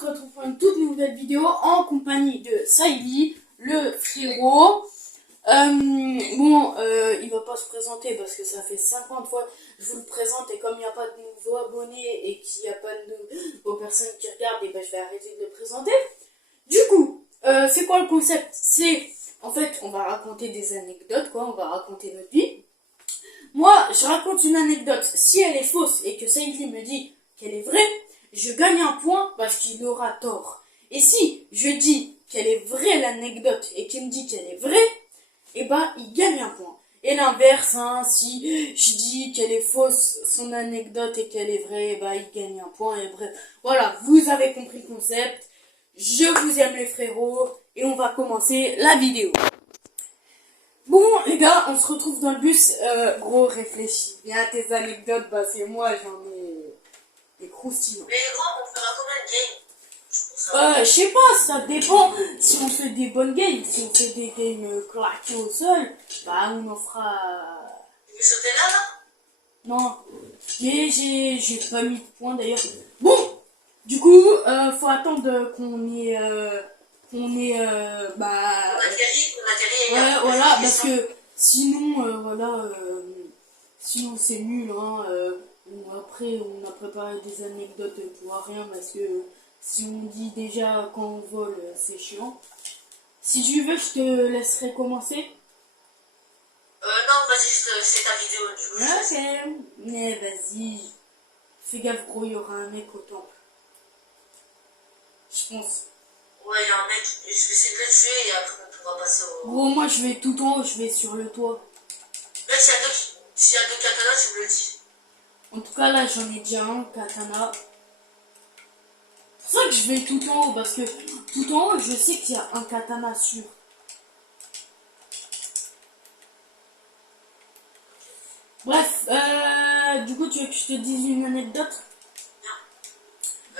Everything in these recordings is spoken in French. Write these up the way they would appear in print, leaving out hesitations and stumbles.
se retrouve pour une toute nouvelle vidéo en compagnie de Saïli, le frérot. Il va pas se présenter parce que ça fait 50 fois que je vous le présente et comme il n'y a pas de nouveaux abonnés et qu'il n'y a pas de nouveaux personnes qui regardent, et ben je vais arrêter de le présenter. Du coup, c'est quoi le concept? C'est, en fait, on va raconter des anecdotes, on va raconter notre vie. Moi, je raconte une anecdote. Si elle est fausse et que Saïli me dit qu'elle est vraie, je gagne un point parce qu'il aura tort. Et si je dis qu'elle est vraie l'anecdote et qu'il me dit qu'elle est vraie, eh ben il gagne un point. Et l'inverse, si je dis qu'elle est fausse son anecdote et qu'elle est vraie, eh ben il gagne un point. Et bref, voilà, vous avez compris le concept. Je vous aime les frérots et on va commencer la vidéo. Bon les gars, on se retrouve dans le bus. Gros, réfléchis bien tes anecdotes parce que moi j'en ai des croustillants. Mais gros, on fera combien de games? Je sais pas, ça dépend. Si on fait des bonnes games, si on fait des games claquées au sol, bah on en fera. Tu veux sauter là? Non, mais j'ai pas mis de points d'ailleurs. Bon, du coup, faut attendre qu'on ait On atterrit. ouais, voilà, parce que sinon sinon c'est nul, après on a préparé des anecdotes pour rien parce que si on dit déjà quand on vole, c'est chiant. Si tu veux, je te laisserai commencer. Non, vas-y, c'est ta vidéo du coup. Ok, mais vas-y. Fais gaffe, gros, il y aura un mec au temple. Je pense. Ouais, il y a un mec, je vais essayer de le tuer et après on pourra passer au... Gros, moi je vais tout en haut, je vais sur le toit. Là, s'il y a deux katanas, tu me le dis. En tout cas, là j'en ai déjà un, katana. C'est pour ça que je vais tout en haut, parce que tout en haut, je sais qu'il y a un katana sûr. Bref, du coup, tu veux que je te dise une anecdote?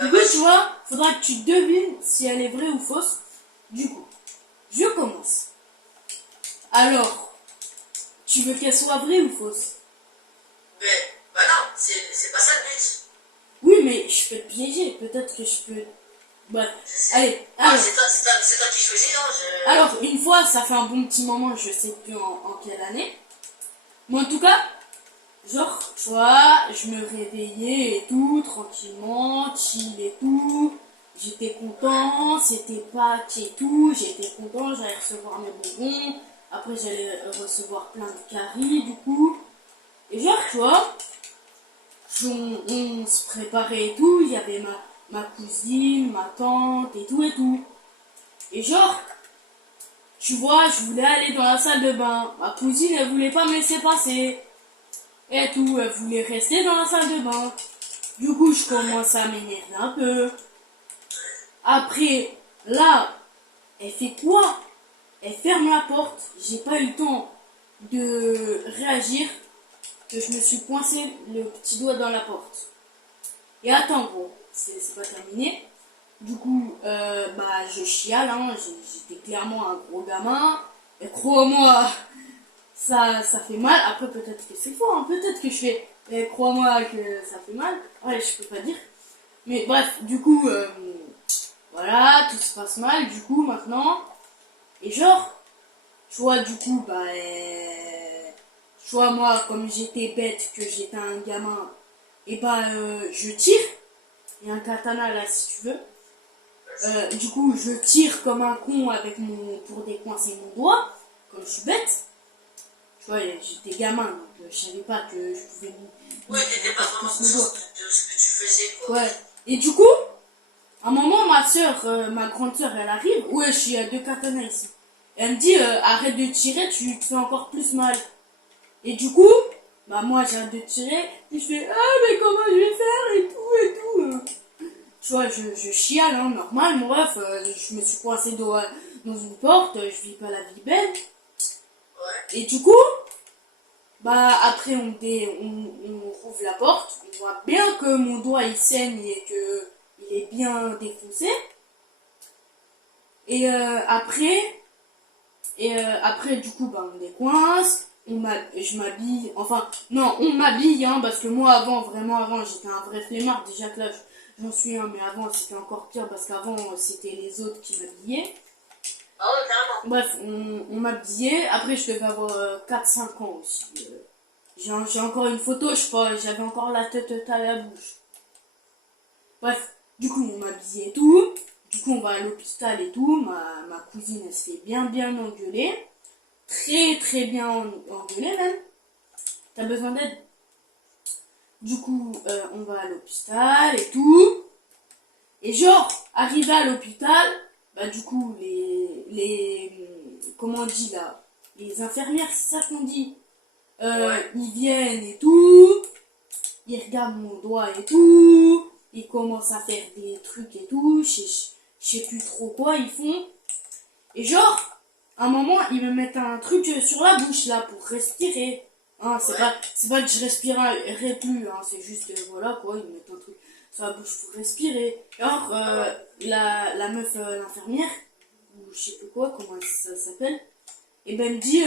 Du coup, tu vois, faudra que tu devines si elle est vraie ou fausse. Du coup, je commence. Alors, tu veux qu'elle soit vraie ou fausse? Mais, bah non, c'est pas ça le but. Oui, mais je peux te piéger. Peut-être que je peux... Bref, allez. Ah, c'est toi qui choisis, non? Alors, une fois, ça fait un bon petit moment, je sais plus en quelle année. Mais en tout cas, genre, tu vois, je me réveillais et tout, tranquillement, chill et tout. J'étais content, c'était Pâques et tout, j'étais content, j'allais recevoir mes bonbons. Après, j'allais recevoir plein de caries, du coup. Et genre, tu vois, on se préparait et tout, il y avait ma cousine, ma tante et tout et tout. Et genre, tu vois, je voulais aller dans la salle de bain. Ma cousine, elle voulait pas me laisser passer. Et tout, elle voulait rester dans la salle de bain. Du coup, je commence à m'énerver un peu. Après, là, elle fait quoi? Elle ferme la porte. J'ai pas eu le temps de réagir. Que je me suis coincé le petit doigt dans la porte. Et attends, gros, c'est pas terminé. Du coup, je chiale, j'étais clairement un gros gamin. Et crois-moi, ça fait mal. Après, peut-être que c'est faux, peut-être que je fais, crois-moi que ça fait mal. Ouais, je peux pas dire. Mais bref, du coup, voilà, tout se passe mal, du coup, maintenant. Et genre, tu vois, du coup, tu vois, moi, comme j'étais bête, que j'étais un gamin, et je tire. Il y a un katana là, si tu veux. Du coup, je tire comme un con pour décoincer mon doigt, comme je suis bête. Tu vois, j'étais gamin, donc je savais pas que je pouvais... Ouais, t'étais pas vraiment conscient de ce que tu faisais, quoi. Ouais. Et du coup, à un moment, ma grande soeur, elle arrive. Ouais, je suis à 2 katanas ici. Et elle me dit, arrête de tirer, tu te fais encore plus mal. Et du coup, moi, j'arrête de tirer. Puis je fais, mais comment je vais faire et tout. Tu vois, je chiale, normal. Bref, je me suis coincé dans une porte. Je vis pas la vie belle. Ouais. Et du coup, après, on rouvre la porte. On voit bien que mon doigt, il saigne et que il est bien défoncé. Et après, du coup, on décoince. Je m'habille, enfin, non, on m'habille, parce que moi, vraiment avant, j'étais un vrai flemmard. Déjà que là, j'en suis un, mais avant c'était encore pire parce qu'avant c'était les autres qui m'habillaient. Ah ouais, carrément. Bref, on m'habillait. Après, je devais avoir 4-5 ans aussi. J'ai encore une photo, je crois, j'avais encore la tête à la bouche. Bref, du coup, on m'habillait et tout. Du coup, on va à l'hôpital et tout. Ma cousine, elle se fait bien engueuler. Très bien engueuler même. T'as besoin d'aide? Du coup, on va à l'hôpital et tout. Et genre, arrivé à l'hôpital, bah du coup, comment on dit là? Les infirmières, c'est ça qu'on dit. Ils viennent et tout. Ils regardent mon doigt et tout. Ils commencent à faire des trucs et tout. Je sais plus trop quoi ils font. Et genre, à un moment, ils me mettent un truc sur la bouche là pour respirer. Hein, c'est pas que je respirerai plus, hein, c'est juste, voilà quoi, ils me mettent un truc sur la bouche pour respirer. Alors, la meuf, l'infirmière, ou je sais plus quoi, comment ça s'appelle, et ben elle me dit,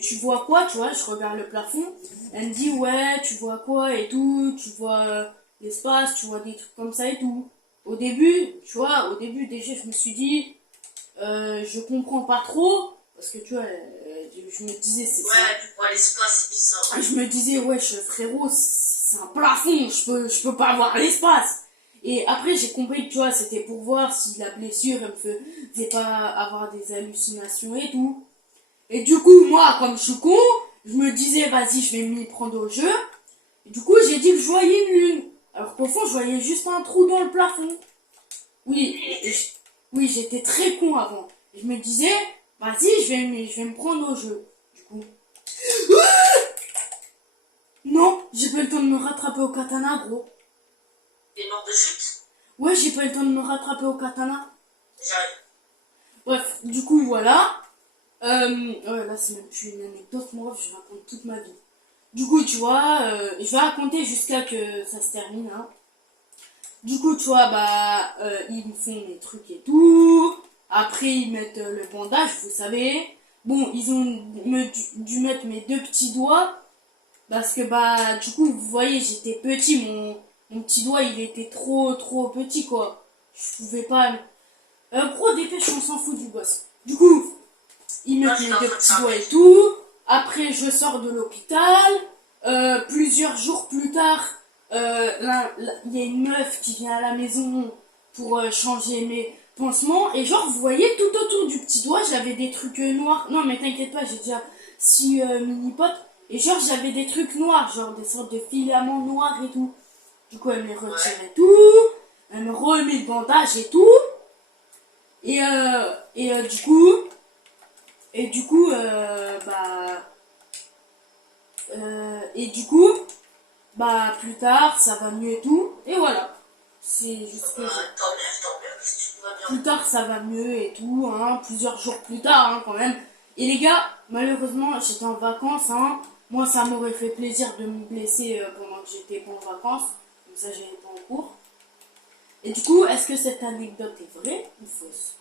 tu vois quoi, tu vois, je regarde le plafond, elle me dit, ouais, tu vois quoi et tout, tu vois l'espace, tu vois des trucs comme ça et tout. Au début, tu vois, déjà je me suis dit, je comprends pas trop, parce que tu vois, je me disais, c'est ça. Ouais, tu vois l'espace, c'est bizarre. Je me disais, wesh, frérot, c'est un plafond, je peux pas voir l'espace. Et après, j'ai compris que, tu vois, c'était pour voir si la blessure, elle me faisait pas avoir des hallucinations et tout. Et du coup, moi, comme je suis con, je me disais, vas-y, je vais m'y prendre au jeu. Et du coup, j'ai dit que je voyais une lune. Alors qu'au fond, je voyais juste un trou dans le plafond. Oui, oui, j'étais très con avant. Je me disais, vas-y, je vais me prendre au jeu. Du coup, non, j'ai pas eu le temps de me rattraper au katana, gros. T'es mort de chute? Ouais, j'ai pas eu le temps de me rattraper au katana. J'arrive. Bref, du coup, voilà. Ouais, là, c'est même plus une anecdote, moi, je raconte toute ma vie. Du coup, tu vois, je vais raconter jusqu'à que ça se termine, hein. Du coup, tu vois, bah, ils me font mes trucs et tout. Après, ils mettent le bandage, vous savez. Bon, ils ont dû mettre mes deux petits doigts. Parce que, bah, du coup, vous voyez, j'étais petit. Mon petit doigt, il était trop petit, quoi. Je pouvais pas... gros, dépêche, on s'en fout du gosse. Du coup, ils mettent mes deux petits doigts et tout. Après, je sors de l'hôpital. Plusieurs jours plus tard, il y a une meuf qui vient à la maison pour changer mes pansements. Et genre, vous voyez, tout autour du petit doigt, j'avais des trucs noirs. Non, mais t'inquiète pas, j'ai déjà 6 mini-potes. Et genre, j'avais des trucs noirs, genre des sortes de filaments noirs et tout. Du coup, elle me retirait tout. Elle me remet le bandage et tout. Du coup, plus tard, ça va mieux et tout. Et voilà. C'est juste que Tant mieux, si tu vas bien. plus tard, ça va mieux et tout, hein. Plusieurs jours plus tard, hein, quand même. Et les gars, malheureusement, j'étais en vacances, hein. Moi, ça m'aurait fait plaisir de me blesser pendant que j'étais pas en vacances. Comme ça, j'allais pas en cours. Et du coup, est-ce que cette anecdote est vraie ou fausse?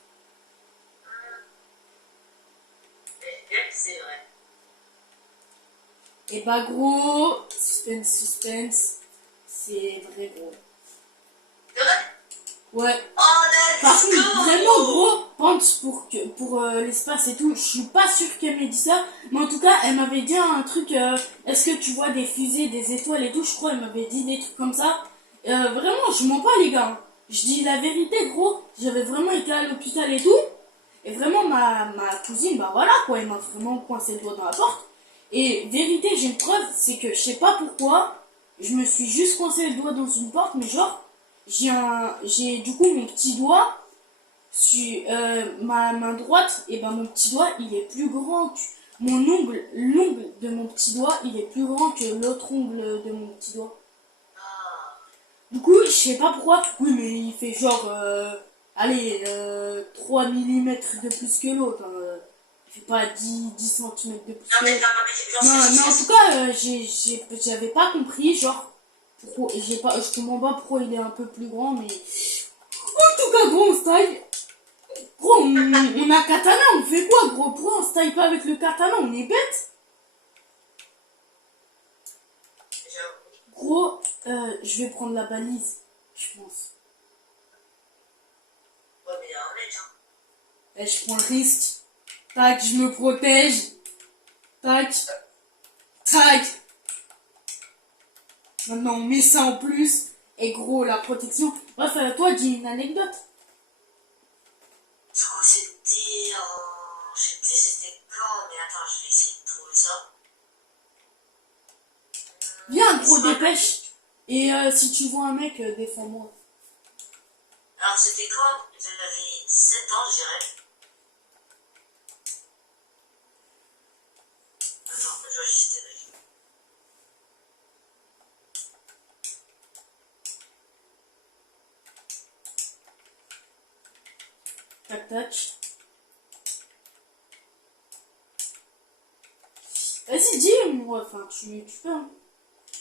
C'est vrai. Et bah gros, suspense, c'est vrai gros. C'est vrai? Ouais. Oh, Par let's contre, go! vraiment gros, pense pour l'espace et tout, je suis pas sûre qu'elle m'ait dit ça, mais en tout cas, elle m'avait dit un truc, est-ce que tu vois des fusées, des étoiles et tout, je crois, elle m'avait dit des trucs comme ça. Vraiment, je mens pas les gars, je dis la vérité gros, j'avais vraiment été à l'hôpital et tout, et vraiment ma cousine, bah voilà quoi, elle m'a vraiment coincé le doigt dans la porte. Et vérité, j'ai une preuve, c'est que je sais pas pourquoi, je me suis juste coincé le doigt dans une porte, mais genre, j'ai du coup mon petit doigt, sur ma main droite, et ben mon petit doigt, il est plus grand que l'ongle de mon petit doigt, il est plus grand que l'autre ongle de mon petit doigt. Du coup, je sais pas pourquoi, oui, mais il fait genre, allez, 3 millimètres de plus que l'autre, hein. Il fait pas 10 centimètres de plus que l'autre. Non, mais en tout cas, j'avais pas compris, genre, pourquoi, je comprends pas pourquoi il est un peu plus grand, mais en tout cas, gros, on se taille. Gros, on a katana, on fait quoi, gros? Pourquoi on se taille pas avec le katana? On est bête? Gros, Je vais prendre la balise, je pense. Ouais, mais il y a un mec, hein. Et je prends le risque. Tac, je me protège. Tac. Tac. Maintenant, on met ça en plus. Et gros, la protection. Bref, toi, dis une anecdote. Du coup, c'était en... Je sais plus c'était quand, mais attends, je vais essayer de trouver ça. Viens, gros, C'est pas- dépêche. Et si tu vois un mec, défends-moi. Alors, c'était quand? J'avais 7 ans, je dirais. Attends, je vais juste des mecs. Tac, tac. Vas-y, dis-moi. Enfin, tu peux. Hein.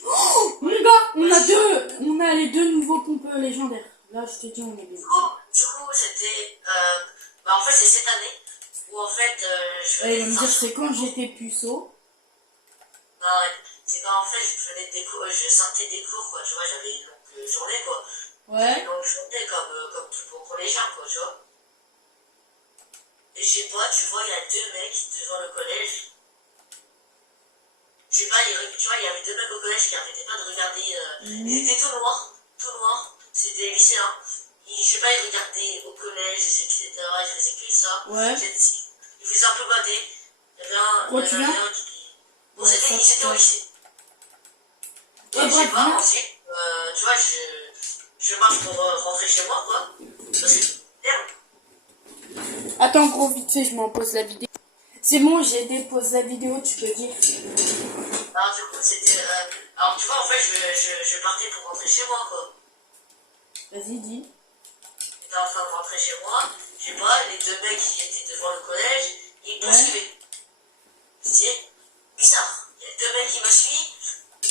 Oh, mon gars, on a les deux nouveaux pompes légendaires. Là, je te dis, on est bien. Du coup, c'était... bah, en fait, c'est cette année où, en fait, je Ouais, venais il va de me dire, sortir. c'est quand j'étais puceau. Non, ouais. C'est quand, en fait, je venais des cours, je sortais des cours, quoi. Tu vois, j'avais une longue journée, quoi. Ouais. Une longue journée, comme tout bon collégien, quoi, tu vois. Et je sais pas, tu vois, il y a deux mecs devant le collège. Je sais pas, tu vois, il y avait deux mecs au collège qui arrêtaient pas de regarder. Ils étaient tout noirs, tout noirs. C'était des lycéens. Je sais pas, ils regardaient au collège, etc. Ils faisaient que ça. Ouais. Ils faisaient un peu bader. Il y avait un, Gros, il y tu en avait viens? un qui. Bon, Ouais, ça, ils étaient au lycée. Ouais, Et je sais bref, pas, viens. ensuite, tu vois, je marche pour rentrer chez moi, quoi. Parce que, merde. Attends, gros, vite fait, je m'en pose la vidéo. C'est bon, j'ai déposé la vidéo, tu peux dire. Alors, du coup, c'était. Alors, tu vois, en fait, je partais pour rentrer chez moi, quoi. Vas-y, dis. J'étais en train de rentrer chez moi, je sais pas, les deux mecs qui étaient devant le collège, ils me poursuivaient. Je dis, bizarre, il y a deux mecs qui me suivent,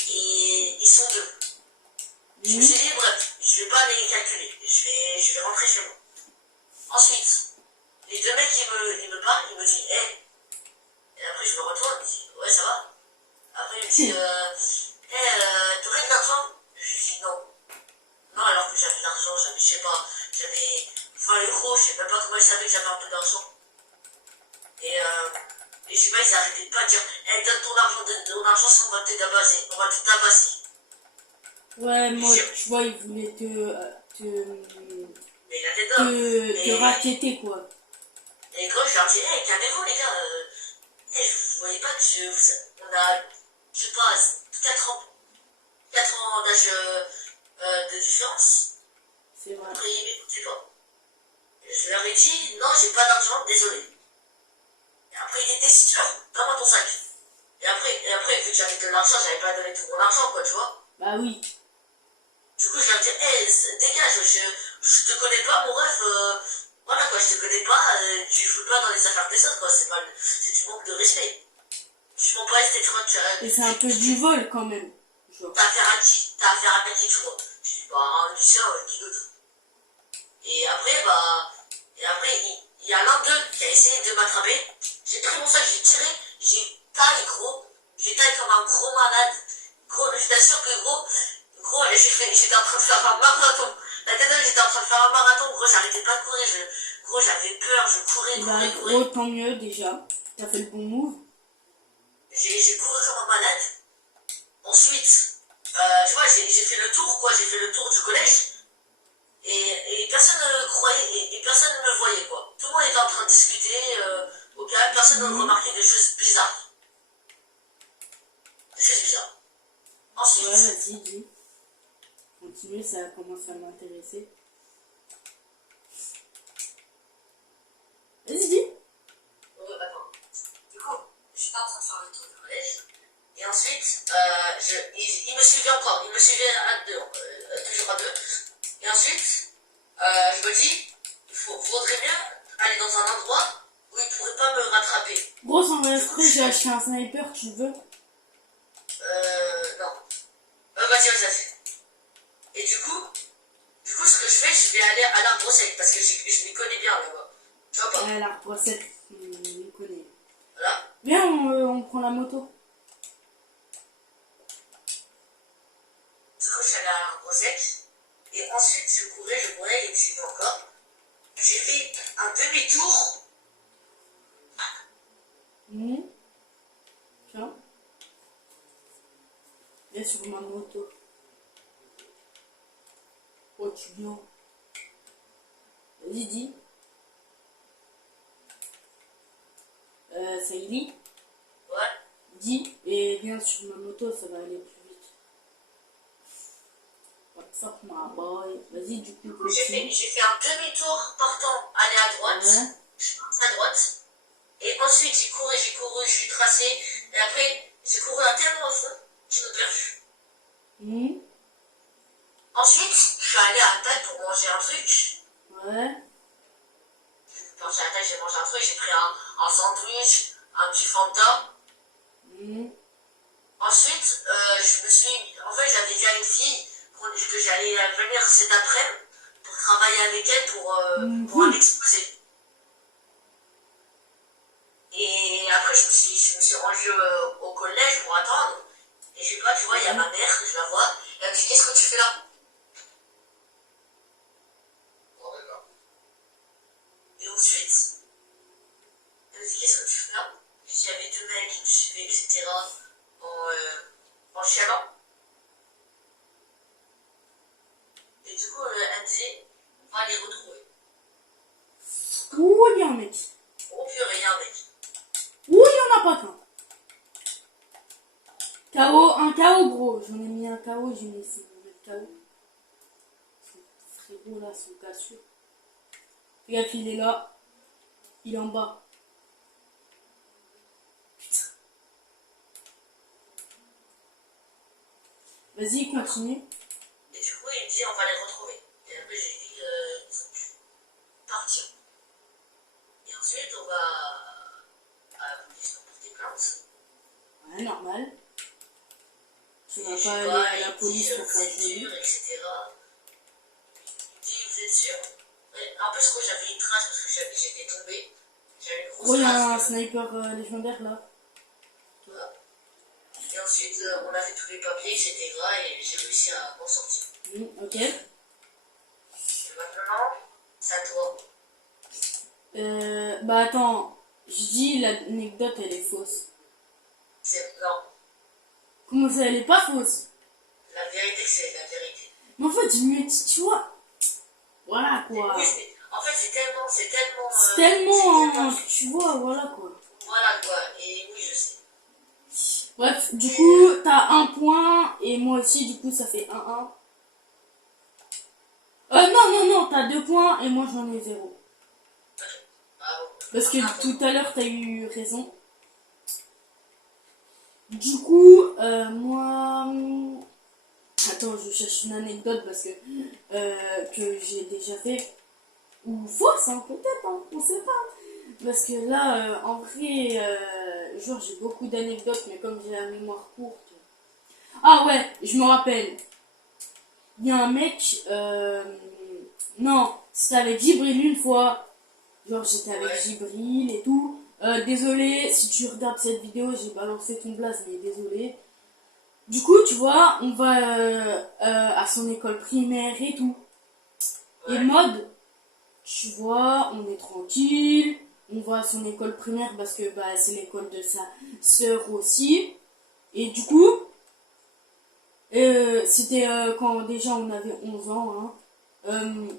et ils sont deux. Je me suis dit, bref, je vais pas les calculer, je vais rentrer chez moi. Ensuite, les deux mecs, ils me parlent, ils me disent, hé, et après je me retourne, je dis, ouais, ça va. Après, il me dit, t'aurais de l'argent? Je lui dis, non. Non, alors que j'avais de l'argent, je sais pas, enfin, les gros, je sais même pas comment ils savaient que j'avais un peu d'argent. Et je sais pas, ils arrêtaient de pas dire, donne ton argent, sinon on va te tabasser, on va te tabasser. Ouais, moi, tu vois, il voulait Mais la tête d'homme. te raqueter, quoi. Et quand je leur dis, calmez-vous les gars, vous voyez pas que on a, je sais pas, 4 ans d'âge de différence. C'est vrai. Après, ils m'écoutaient pas. Je leur ai dit, non, j'ai pas d'argent, désolé. Et après, il était sûr, donne-moi ton sac. Et après, vu que j'avais de l'argent, j'avais pas donné tout mon argent, quoi, tu vois. Bah oui. Du coup, je leur dis, dégage, je te connais pas, mon ref, voilà, quoi, je te connais pas, tu fous pas dans les affaires des autres, quoi, c'est du manque de respect. Je m'en pas rester tranquille. Et c'est un peu du vol, quand même. T'as affaire à qui, tu vois. Je dis, bah, un Lucien, qui d'autre. Et après, il y a l'un d'eux qui a essayé de m'attraper. J'ai pris mon sac, j'ai tiré, j'ai taillé, gros. J'ai taillé comme un gros malade. Gros, je t'assure que, gros, j'étais en train de faire un marathon. La tête d'homme, j'étais en train de faire un marathon, gros, j'arrêtais pas de courir. Gros, j'avais peur, je courais, Bah, courais. gros, tant mieux, déjà. T'as fait le bon move. J'ai couru comme un malade. Ensuite, tu vois, j'ai fait le tour, quoi. J'ai fait le tour du collège. Et personne ne croyait, et personne ne me voyait, quoi. Tout le monde était en train de discuter, au calme, personne ne remarquait des choses bizarres. Des choses bizarres. Ensuite, Ouais, vas-y, dis. Continue, ça commence à m'intéresser. Vas-y, dis. attends. Du coup, j'étais en train de faire le tour du collège. Et ensuite, il me suivait encore. Il me suivait à deux, toujours à deux. Et ensuite, je me dis, faudrait mieux aller dans un endroit où il ne pourrait pas me rattraper. Gros, sans respect, j'ai acheté un sniper, tu veux? Non. Vas-y. Et du coup, ce que je fais, je vais aller à l'arbre sec parce que je m'y connais bien là-bas. Tu vois pas? Ouais, l'arbre sec, on le connaît. Voilà. Viens, on prend la moto. Du coup, je suis allé Et ensuite, je courais, il me suivait encore. J'ai fait un demi-tour. Tiens. Viens sur ma moto. Oh, tu viens. Vas-y, dis. Ça y est. Ouais. Dis et viens sur ma moto, ça va aller plus vite. What's up, my boy? Vas-y, du coup, continue. J'ai fait un demi-tour partant, aller à droite. Ouais. Je pense à droite. Et ensuite, j'ai couru, j'ai tracé. Et après, j'ai couru à tellement au fond, j'ai me perdu. Ensuite, je suis allé à la table pour manger un truc. Ouais. Quand j'ai à la table, j'ai mangé un truc, j'ai pris un sandwich, un petit Fanta. Ensuite, en fait, j'avais dit à une fille que j'allais venir cet après-midi pour travailler avec elle pour un exposé. Et après, je me suis rangée au collège pour attendre. Et je sais pas, tu vois, il y a ma mère, je la vois. Elle me dit, qu'est-ce que tu fais là? Et ensuite, elle me dit, qu'est-ce que tu fais là? Je dis, il y avait deux mecs qui me suivaient, etc. En chialant. Et du coup, elle me dit, on va les retrouver. Ouh, il y a un mec. Oh purée, il y a un mec. Ouh, il y en a pas qu'un. KO, un KO, gros. J'en ai mis un KO, j'ai mis essayé de mettre KO. Son frérot là, son cassure. Regarde, il est là. Il est en bas. Putain. Vas-y, continue. Et du coup, il me dit, on va les retrouver. Et après, j'ai dit qu'ils ont pu partir. Et ensuite, on va à la police pour porter plainte. Ouais, normal. Tu vas Et pas aller à la police pour faire joli. etc. Il me dit, vous êtes sûr? En plus, quoi, j'avais une trace parce que j'étais tombé. J'avais une Oh, grosse il y a trace. un sniper légendaire là. Voilà. Et ensuite, on a fait tous les papiers, etc. Et j'ai réussi à m'en sortir. Ok. Et maintenant, c'est à toi. Bah attends. Je dis l'anecdote elle est fausse. Non. Comment ça elle est pas fausse? La vérité, c'est la vérité. Mais en fait, je me dis, tu vois. Voilà quoi. Oui, en fait, c'est tellement. C'est tellement. Tu vois, voilà quoi. Voilà quoi. Et oui, je sais. Bref, du coup, t'as un point et moi aussi, du coup, ça fait 1-1. Non, t'as 2 points et moi j'en ai 0. Parce que tout à l'heure, t'as eu raison. Du coup, moi... Attends, je cherche une anecdote parce que j'ai déjà fait. Ou fausse, hein, peut-être, hein, on sait pas. Parce que là, en vrai, genre, j'ai beaucoup d'anecdotes, mais comme j'ai la mémoire courte. Ah ouais, je me rappelle. Il y a un mec, non, c'était avec Jibril une fois. Genre, j'étais avec Jibril et tout. Désolé, si tu regardes cette vidéo, j'ai balancé ton blaze, mais désolé. Du coup, tu vois, on va à son école primaire et tout. Et mode, tu vois, on est tranquille. On va à son école primaire parce que bah, c'est l'école de sa sœur aussi. Et du coup, c'était quand déjà on avait 11 ans. Hein.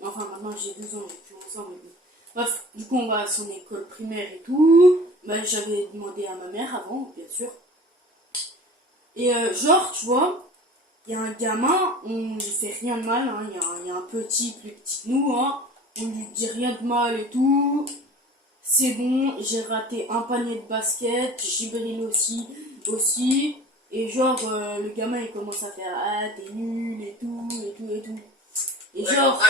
Enfin, maintenant j'ai 12 ans, j'ai plus 11 ans. Mais bon. Bref, du coup, on va à son école primaire et tout. Bah, j'avais demandé à ma mère avant, bien sûr. Et genre, tu vois, il y a un gamin, on lui fait rien de mal. Hein. Il y a un petit, plus petit que nous. Hein. On lui dit rien de mal et tout. C'est bon, j'ai raté un panier de basket. Jibril aussi. Et genre, le gamin, il commence à faire « Ah, t'es nul et tout, et tout, et tout. » Et genre,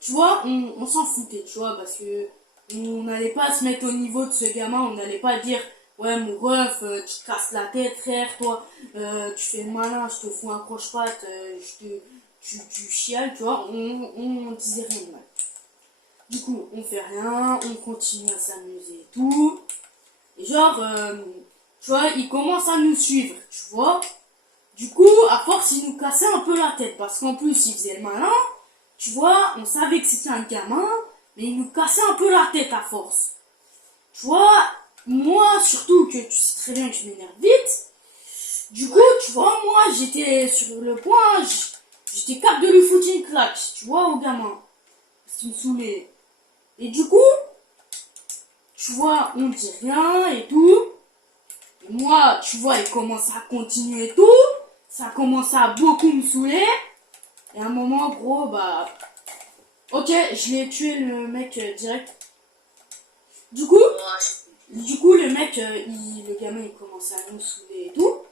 tu vois, on s'en foutait, tu vois, parce que on n'allait pas se mettre au niveau de ce gamin, on n'allait pas dire « Ouais, mon ref, tu te casses la tête, frère, toi, tu fais le malin, je te fous un croche-patte, tu chiales, tu vois. » On disait rien de mal. Du coup, on fait rien, on continue à s'amuser et tout. Et genre, tu vois, il commence à nous suivre, tu vois. Du coup, à force, il nous cassait un peu la tête. Parce qu'en plus, il faisait le malin. Tu vois, on savait que c'était un gamin. Mais il nous cassait un peu la tête à force. Tu vois, moi, surtout que tu sais très bien que je m'énerve vite. Du coup, tu vois, moi, j'étais sur le point. J'étais capable de lui foutre une claque. Tu vois, au gamin. Parce qu'il me saoulait. Et du coup, tu vois, on dit rien et tout. Et moi, tu vois, il commence à continuer tout. Ça commence à beaucoup me saouler. Et à un moment, gros, bah... Ok, je l'ai tué le mec direct. Du coup, le mec, le gamin, il commence à nous saouler et tout.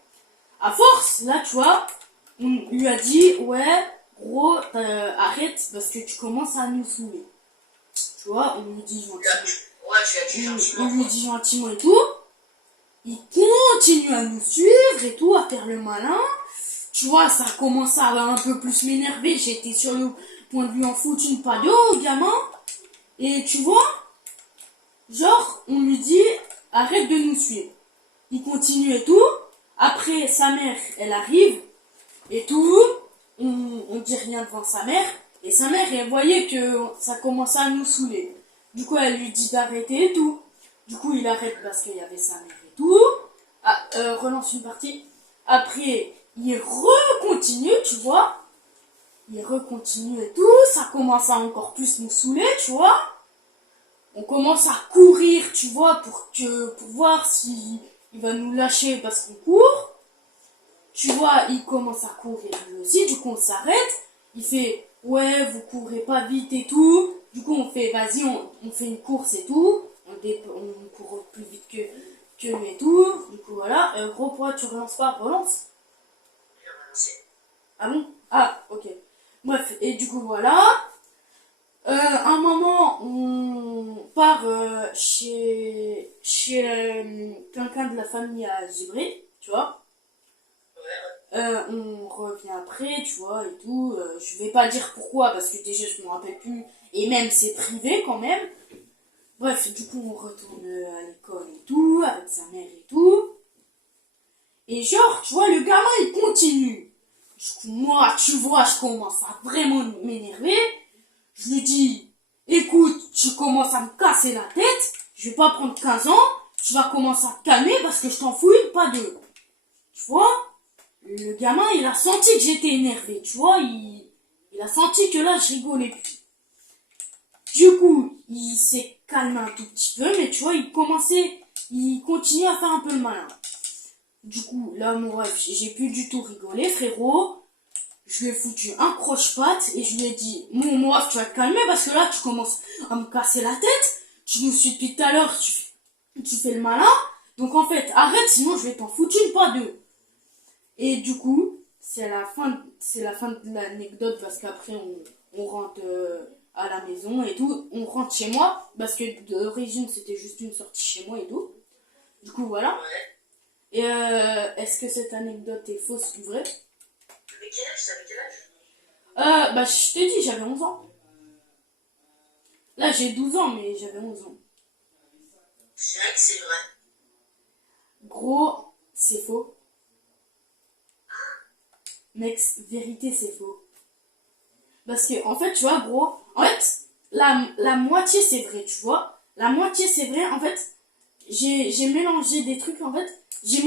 À force, là, tu vois, on lui a dit, ouais, gros, arrête parce que tu commences à nous saouler. Tu vois, on lui dit gentiment. Ouais, tu l'as tué gentiment. On lui dit gentiment et tout. Il continue à nous suivre et tout, à faire le malin. Tu vois, ça commence à un peu plus m'énerver. J'étais sur le point de lui en foutre une pas d'eau, gamin. Et tu vois, genre, on lui dit, arrête de nous suivre. Il continue et tout. Après, sa mère, elle arrive et tout. On dit rien devant sa mère. Et sa mère, elle voyait que ça commençait à nous saouler. Du coup, elle lui dit d'arrêter et tout. Du coup, il arrête parce qu'il y avait sa mère et tout. Ah, relance une partie. Après, il recontinue, tu vois. Il recontinue et tout. Ça commence à encore plus nous saouler, tu vois. On commence à courir, tu vois, pour voir si il va nous lâcher parce qu'on court. Tu vois, il commence à courir lui aussi. Du coup, on s'arrête. Il fait, ouais, vous courez pas vite et tout. Du coup, on fait, vas-y, on fait une course et tout. On court plus vite que lui et tout. Du coup, voilà. Gros, pourquoi tu relances pas? Relance. Il a relancé. Ah bon? Ah, ok. Bref, et du coup, voilà. Un moment, on part chez quelqu'un de la famille à Gibré, tu vois. On revient après, tu vois, et tout. Je vais pas dire pourquoi, parce que déjà, je me rappelle plus. Et même, c'est privé, quand même. Bref, du coup, on retourne à l'école et tout, avec sa mère et tout. Et genre, tu vois, le gamin, il continue. Du coup, moi, tu vois, je commence à vraiment m'énerver. Je lui dis, écoute, tu commences à me casser la tête. Je vais pas prendre 15 ans. Tu vas commencer à te calmer parce que je t'en fous une, pas deux. Tu vois? Le gamin, il a senti que j'étais énervé, tu vois, il a senti que là, je rigolais plus. Du coup, il s'est calmé un tout petit peu, mais tu vois, il continuait à faire un peu le malin. Du coup, là, mon ref, j'ai plus du tout rigolé, frérot. Je lui ai foutu un croche-patte et je lui ai dit, mon ref, tu vas te calmer parce que là, tu commences à me casser la tête. Tu nous suis depuis tout à l'heure, tu fais le malin. Donc en fait, arrête, sinon je vais t'en foutre une, pas deux. Et du coup, c'est la fin de l'anecdote parce qu'après on rentre à la maison et tout. On rentre chez moi parce que d'origine c'était juste une sortie chez moi et tout. Du coup, voilà. Ouais. Et est-ce que cette anecdote est fausse ou vraie? Mais quel âge? T'avais quel âge? Bah, je t'ai dit, j'avais 11 ans. Là, j'ai 12 ans, mais j'avais 11 ans. Je dirais que c'est vrai. Gros, c'est faux. Mec, vérité, c'est faux. Parce que, en fait, tu vois, gros, en fait, la moitié, c'est vrai, tu vois. La moitié, c'est vrai, en fait, j'ai mélangé des trucs, en fait, j'ai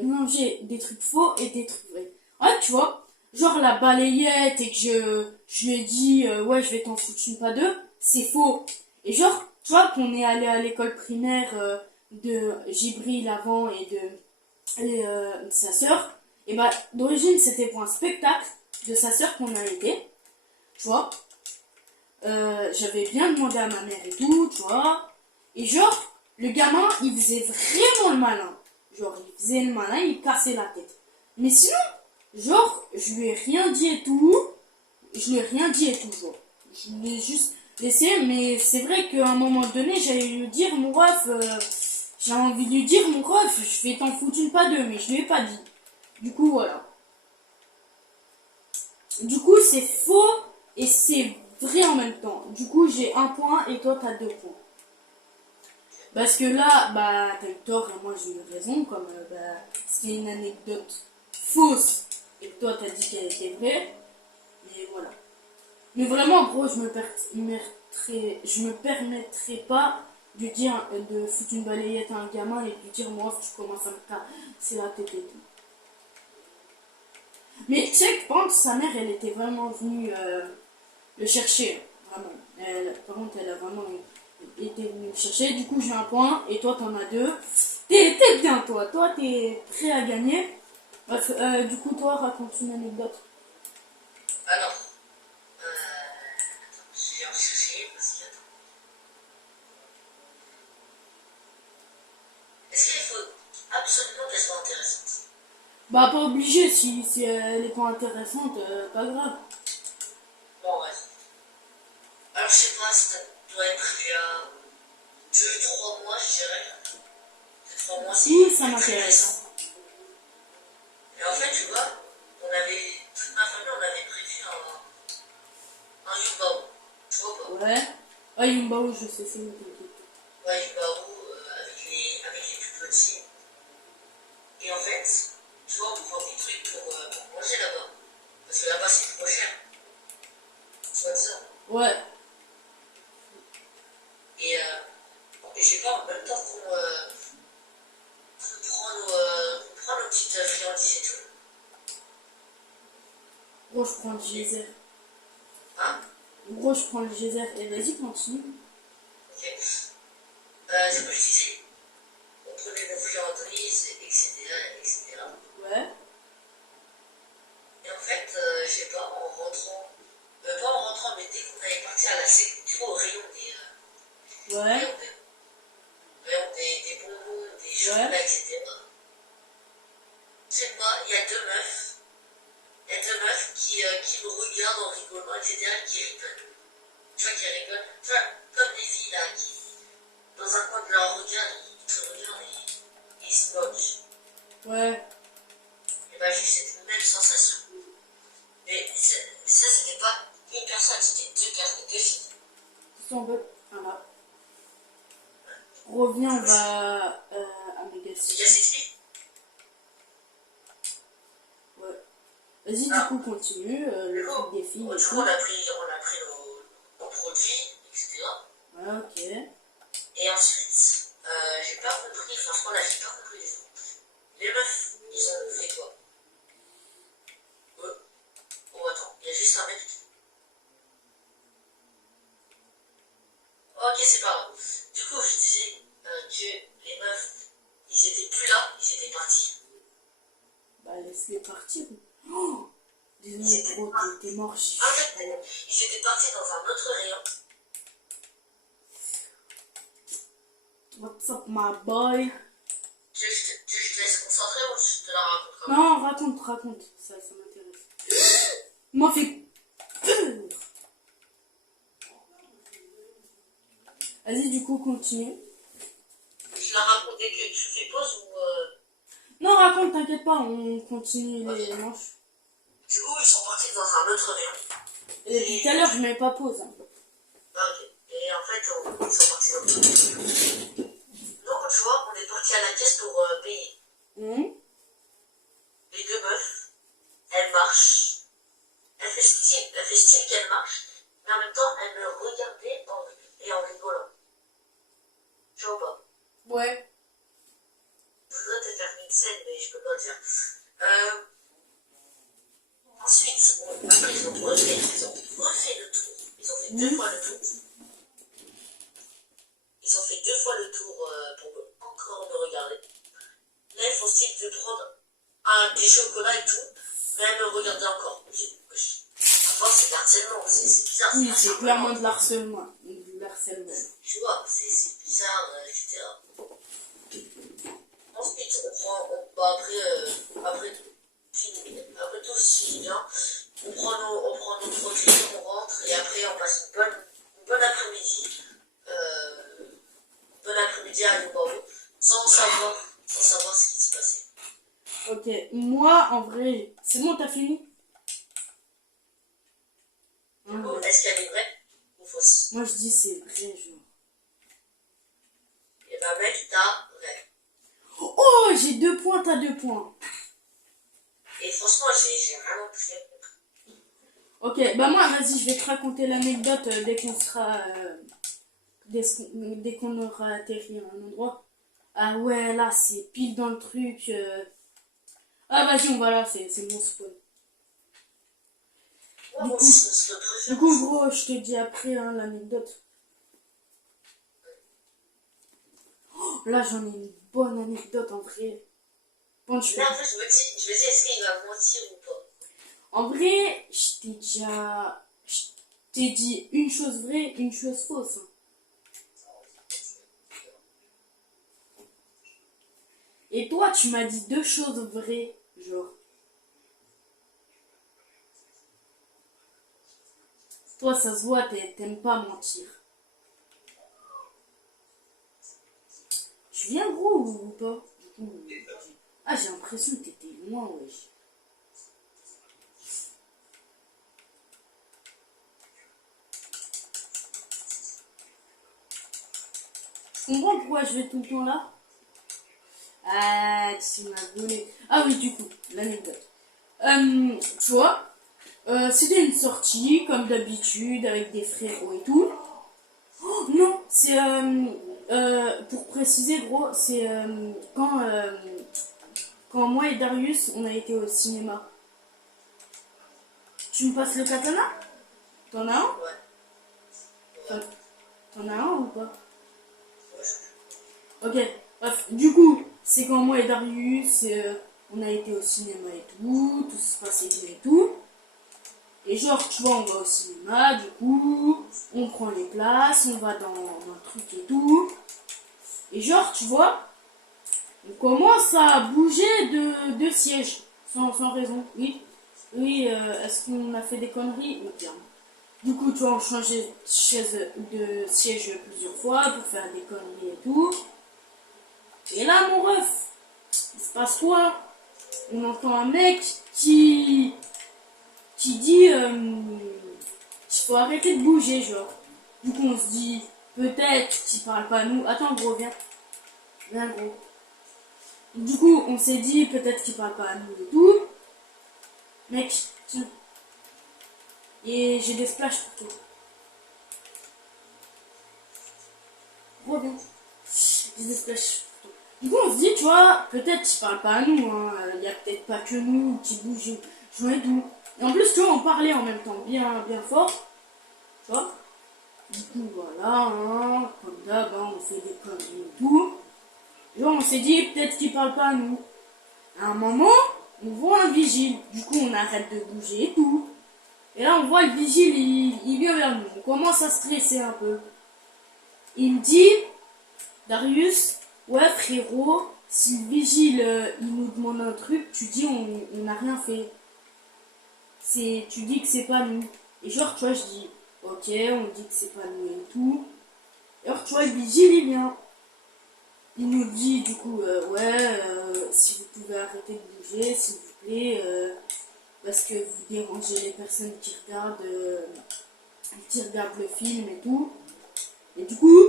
mélangé des trucs faux et des trucs vrais. En fait, tu vois, genre la balayette et que je lui ai dit, ouais, je vais t'en foutre une, pas deux, c'est faux. Et genre, tu vois, qu'on est allé à l'école primaire de Gibril avant de sa sœur, et bah, d'origine, c'était pour un spectacle de sa sœur qu'on a été, tu vois. J'avais bien demandé à ma mère et tout, tu vois. Et genre, le gamin, il faisait vraiment le malin. Genre, il faisait le malin, il cassait la tête. Mais sinon, genre, je lui ai rien dit et tout. Je lui ai rien dit et tout, genre. Je l'ai juste laissé, mais c'est vrai qu'à un moment donné, j'allais lui dire, mon ref, j'ai envie de lui dire, mon ref, je vais t'en foutre une, pas deux, mais je lui ai pas dit. Du coup, voilà. Du coup, c'est faux et c'est vrai en même temps. Du coup, j'ai un point et toi, t'as 2 points. Parce que là, bah, t'as eu tort et moi, j'ai eu raison. Comme bah, c'est une anecdote fausse et que toi t'as dit qu'elle était vraie. Mais voilà. Mais vraiment, gros, je me permettrais pas de dire, de foutre une balayette à un gamin et de lui dire, moi, tu commences à me casser la tête et tout. Mais tu sais que pendant que sa mère, elle était vraiment venue le chercher, vraiment. Par contre, elle a vraiment été venue le chercher. Du coup, j'ai un point et toi, t'en as deux. T'es bien, toi. Toi, t'es prêt à gagner. Bref, du coup, toi, raconte une anecdote. Alors, attends, je vais en chercher parce que. Attends. Est-ce qu'il faut absolument qu'elle soit intéressante? Bah, pas obligé, si elle est pas intéressante, pas grave. Bon, ouais. Alors, je sais pas, ça doit être il y a 2-3 mois, je dirais. 2-3 mois, c'est Oui, ça très m'intéresse. récent. Et en fait, tu vois, toute ma famille, on avait prévu un Yumbao. Tu vois pas? Ouais. Ah, Yumbao, je sais, c'est une technique. Ouais, Yumbao, avec les plus petits. Et en fait, tu vois, on prend des trucs pour manger là-bas. Parce que là-bas, c'est trop cher. Soi-disant. Ouais. Et je sais pas, en même temps qu'on prend nos petites friandises et tout. Gros, je prends le geyser. Hein? Gros, je prends le geyser. Et vas-y, continue. Ok. C'est ce que je disais. On prenait nos friandises, etc., etc. Ouais. Et en fait, je sais pas, en rentrant, pas en rentrant, mais dès qu'on allait partir à la sécu, tu vois, au rayon Ouais. des bonbons, des chocolats, Ouais. etc. Je sais pas, il y a deux meufs. Il y a deux meufs qui me regardent en rigolant, etc., qui rigolent. Tu vois, qui rigolent. Tu vois, comme des filles là, qui, dans un coin de leur regard, ils te regardent et ils se moquent. Ouais. Et bah, j'ai eu cette même sensation. Mais ça, c'était pas une personne, c'était deux filles. Si on veut. Voilà. Reviens, on va à C'est Megacity. bien cette fille. Ouais. Vas-y, Ah. du coup, continue. Le truc des filles. Du coup, on a pris nos produits, etc. Ouais, ok. Et ensuite, j'ai pas compris, franchement, là, j'ai pas compris du tout. Les meufs, ils ont fait quoi? Oh, attends, il y a juste un mec. Ok, c'est pas grave. Du coup, je disais que les meufs, ils étaient plus là, ils étaient partis. Bah, laisse-les partir. Oh, Ils désolé, étaient gros, t'es mort, j'ai Arrête, ils étaient partis dans un autre rayon. What's up, my boy? Tu veux que je te laisse concentrer ou je te la raconte quand même? Non, raconte. Ça m'intéresse. Moi, fait peur. Vas-y, du coup, continue. Je la raconte dès que tu fais pause ou. Non, raconte, t'inquiète pas, on continue les manches. Du coup, ils sont partis dans un autre rayon. Et depuis tout à l'heure, je mets pas pause. Hein. Ah, ok. Et en fait, ils sont partis dans l'autre rayon. Donc, tu vois, on est parti à la caisse pour payer. Les deux meufs, elles marchent. Elles font style qu'elles marchent. Mais en même temps, elles me regardaient en rigolant. Tu vois pas? Ouais. Je voudrais te faire une scène, mais je peux pas le faire. Ensuite, après, ils ont refait le tour. Ils ont fait deux fois le tour. Ils ont fait deux fois le tour pour encore me regarder. Là, ils font style de prendre des chocolats et tout, mais elles me regardaient encore. Enfin, c'est de l'harcèlement, c'est bizarre. Oui, c'est clairement de l'harcèlement. Tu vois, c'est bizarre, etc. Ensuite, après tout se finit bien, on prend nos produits, on rentre et après on passe une bonne après-midi, à Yumbao, sans savoir ce qui se passait. Ok, moi, en vrai, c'est bon, t'as fini? Du coup, est-ce qu'elle est vraie ou fausse? Moi, je dis c'est vrai, genre. Et bah mec, t'as vrai. Oh, j'ai 2 points, t'as 2 points. Et franchement, j'ai vraiment très compris. Ok, bah moi, vas-y, je vais te raconter l'anecdote dès qu'on sera... dès qu'on aura atterri à un endroit. Ah ouais, là, c'est pile dans le truc. Ah, vas-y, on va là, c'est mon spawn. Moi, Du mon coup, spot du préféré, coup, gros, je te dis après hein, l'anecdote. Oh, là, j'en ai une bonne anecdote en vrai. Bon, là, en fait, je me dis, est-ce qu'il va mentir ou pas? En vrai, je t'ai dit une chose vraie, une chose fausse, hein. Et toi, tu m'as dit deux choses vraies, genre. Toi, ça se voit, t'aimes pas mentir. Tu viens gros ou pas? Du coup, ah, j'ai l'impression que t'étais loin, wesh. Tu comprends pourquoi je vais tout le temps là? Ah, tu m'as volé. Ah oui, du coup, l'anecdote. Tu vois, c'était une sortie, comme d'habitude, avec des frérots et tout. Oh, non, c'est, pour préciser, gros, c'est quand moi et Darius, on a été au cinéma. Tu me passes le katana? T'en as un? Ouais. T'en t'en as un ou pas? Ouais. Ok, bref, du coup, c'est quand moi et Darius, on a été au cinéma et tout se passait bien et tout. Et genre, tu vois, on va au cinéma, du coup, on prend les places, on va dans un truc et tout. Et genre, tu vois, on commence à bouger de siège, sans raison. Oui, oui, est-ce qu'on a fait des conneries? Oui, bien. Du coup, tu vois, on changeait de siège plusieurs fois pour faire des conneries et tout. Et là, mon ref, il se passe quoi? On entend un mec qui dit qu'il faut arrêter de bouger, genre. Du coup, on se dit, peut-être qu'il parle pas à nous. Attends, gros, viens. Viens, gros. Du coup, on s'est dit, peut-être qu'il parle pas à nous et tout. Mec, tiens. Et j'ai des splashs pour toi. Reviens. J'ai des splashs pour toi. Du coup, on se dit, tu vois, peut-être qu'il parle pas à nous. Hein. Il y a peut-être pas que nous qui bougeons et tout. Et en plus, tu vois, on parlait en même temps, bien fort. Tu vois. Du coup, voilà, hein, comme d'hab, hein, on fait des conneries et tout. Et là, on s'est dit, peut-être qu'il parle pas à nous. À un moment, on voit un vigile. Du coup, on arrête de bouger et tout. Et là, on voit le vigile, il vient vers nous. On commence à stresser un peu. Il me dit, Darius, ouais frérot, si le vigile, il nous demande un truc, tu dis on n'a rien fait. Tu dis que c'est pas nous. Et genre, tu vois, je dis, ok, on dit que c'est pas nous et tout. Et alors, tu vois, le vigile, il vient. Il nous dit, du coup, ouais, si vous pouvez arrêter de bouger, s'il vous plaît, parce que vous dérangez les personnes qui regardent le film et tout. Et du coup,